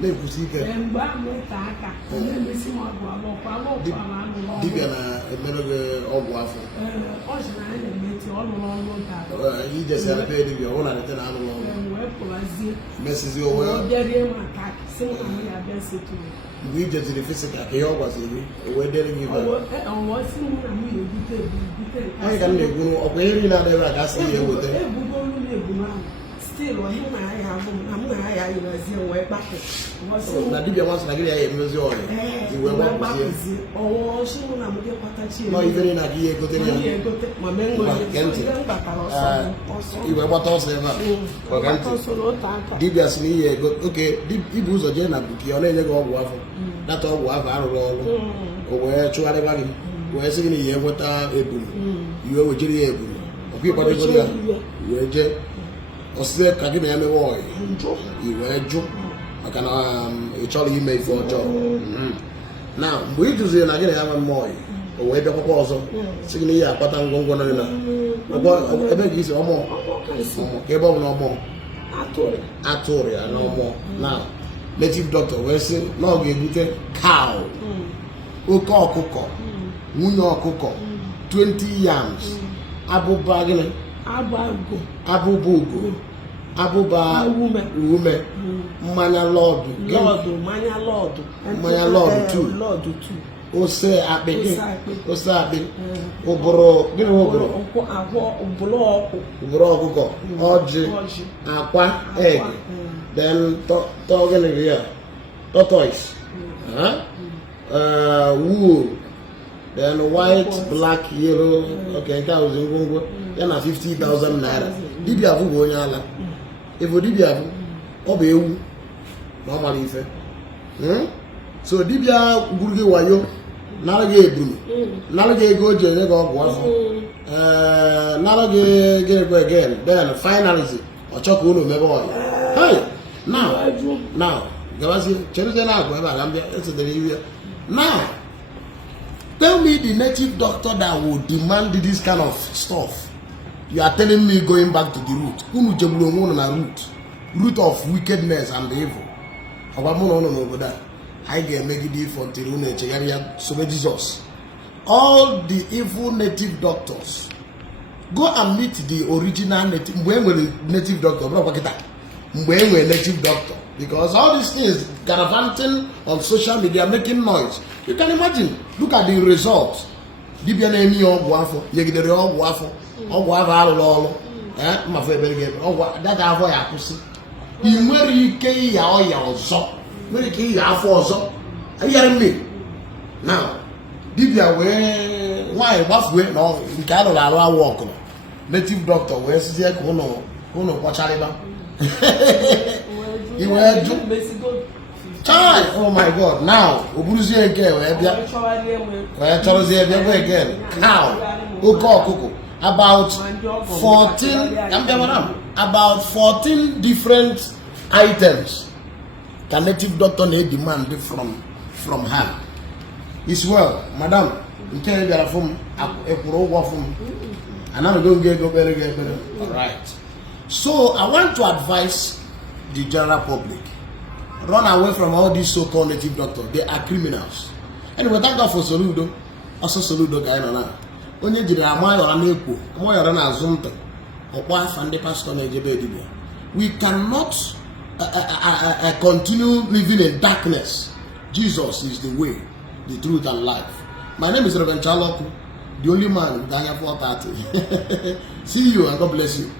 na-ekwusi ike dibịa na-emere gị ọgwụ afọ ijesara be dibịa ọ na-arịte na anụ ọrụ mesizi onwe mgbe ijeziri fisika ka ihe ọ gwaziri gị o wee dere gị ibe anyị ka m na-egwu ọkwa ihe niile adịghị a gasị ihe eweta na dibịa masị na gị ya emezi ọrịa iwe gbapụzie nọ ife niile aka ihe egote ya ntị iwe gbata ọsọ ebe a ọga ntị dibịa si na ihe ego oke ibu ụzọ jee na buki ọ na-enye gị ọgwụ afọ data ọgwụ afọ arụrụ ọrụ o wee chụgharịba gị wee sị gị na ihe nweta ebulu iwe wejiri ya ebulu ọkwa ịkwadogoro ya wee jee osise ka gị na ya mewe ọyị iwee jụ maka na ị chọrọ ime ife ọjọọ na mgbe ị jụziri na gị na ya nwe mmụọ ọyị o wee bịakwakwa ọzọ sị gị na ihe akpata ngwongwo nọ na ebe gị isi ọmụọ ka ebe ọ bụ na ọmụọ atụrụ ya na ọmụọ na native doctor wee sị na ọ ga-ebute cow oke ọkụkọ nwunye ọkụkọ 20 yams abụba gịnị abụba ugo abụba ume mmanya lọdụ mmanya lọdụ 2 ose akpị ụbụrụ gịnị ụbụrụ ọkụkọ ọjị akwa egg then gịnị ya tortoise wool then white black yellow okay nke a ozi ngwongwo ya na 50,000 naira dibịa bụ bụ onye ala evo dibịa bụ ọ bụ ewu na ọ mara ife so dibịa gburu gị wayo nara gị ebunu nara gị ego o ji enye gị ọgwụ afọ nara gị ego again then finally ọ chọ ka unu mebe ọya hey now gabazie cheruzie na agwa ebe a ga mbịa esedere iwu ya now tell me the native doctor that would demand this kind of stuff. You are telling me going back to the root. Unu jebulu onwe unu na root of wickedness and evil. Ọgwa mụ na ụnụ n'obodo a, anyị ga-emegide ifo until unu echegharị ya sobe Jesus. All the evil native doctors, go and meet the original native. Mgbe enwere native doctor, bro kwakịta. Mgbe enwere native doctor, because all these things gallivanting on social media making noise. You can imagine. Look at the results. Dibịa na-eme ya ọgwụ afọ, nyegidere ọgwụ afọ arụrụ ọrụ mmafe ebere gị ọgwụ dada afọ ya akwụsị. Ị nwere ike ịya ọya ọzọ, nwere ike ịya afọ ọzọ. Ayara mme. Now, dibịa wee nwaanyị gbafue na nke arụrụ arụ awụ ọkụrụ. Native doctor wee sizie ka ụnụ kpọcharịba. I wee jụ. Child, oh my God! Now, oburuzie again, where chọrọzie bịa again. Cow, oke ọkụkọ, about 14 different items. The native doctor need demand from her. It's well, madam. Nke bịara from ekwuru ụgwọ from, and I'm going to get better. All right. So I want to advise the general public. Run away from all these so-called native doctors. They are criminals. Anyway, thank God for Soludo. Also Soludo guy na. Onye jiri amayora na-ekwo, amayora na azumta. Okwa afande pastor na ejebe dibia. We cannot continue living in darkness. Jesus is the way, the truth and life. My name is Reverend Chaloku, the only man with Daniel 430. See you and God bless you.